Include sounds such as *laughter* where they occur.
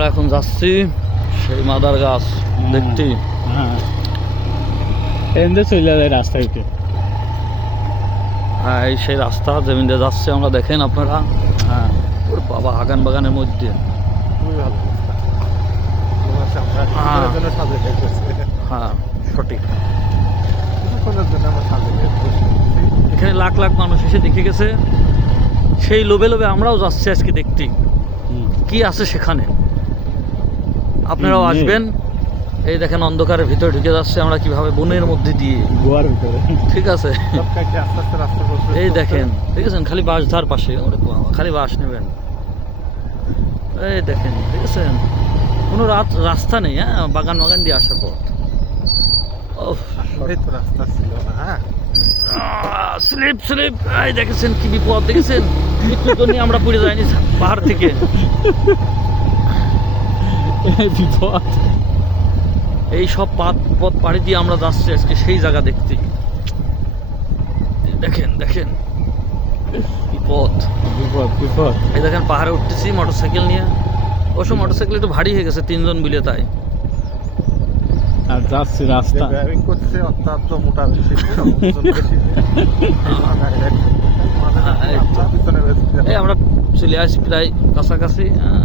আমরা এখন যাচ্ছি সেই মাদার গাছ দেখতে। হ্যাঁ। এমনি চলে যায় রাস্তা উঠে হ্যাঁ এই সেই রাস্তা দিয়ে যাচ্ছে আমরা দেখেন আপনারা। হ্যাঁ। বাবা আগান বাগানের মধ্যে। খুবই ভালো হ্যাঁ। হ্যাঁ সঠিক। এখানে লাখ লাখ মানুষ এসে দেখে গেছে। সেই লোভে লোভে আমরাও যাচ্ছি আজকে দেখতে। কি আছে সেখানে? আপনারাও আসবেন। এই দেখেন অন্ধকারের ভিতরে ঢুকে যাচ্ছে। আমরা কীভাবে বনের মধ্যে দিয়ে গোয়ার ভিতরে। ঠিক আছে। এই দেখেন দেখেছেন খালি বাস ধার পাশে খালি বাস নেবেন। এই দেখেন ঠিক দেখেছেন কোনো রাত রাস্তা নেই হ্যাঁ বাগান বাগান দিয়ে আসার পথ ওফ আসলেই রাস্তা ছিল না হ্যাঁ স্লিপ স্লিপ। এই দেখেছেন কি বিপদ দেখেছেন? মৃত্যুর জন্য আমরা পড়ে যাইনি পাহাড় থেকে। *laughs* বিপদ। এই সব পাত পথ পাড়ি দিয়ে আমরা যাচ্ছি আজকে সেই জায়গা দেখতে। দেখেন দেখেন। বিপদ। বিপদ বিপদ। এই দেখেন পাহাড়ে উঠতেছি মোটরসাইকেল নিয়ে। অবশ্য মোটরসাইকেল একটু ভারী হয়ে গেছে তিনজন মিলে তাই। আর যাচ্ছি রাস্তা। ড্রাইভিং করছে অত্যন্ত মোটা বেশি *laughs* হ্যাঁ, এই আমরা চলে আসি প্রায় কাছাকাছি হ্যাঁ।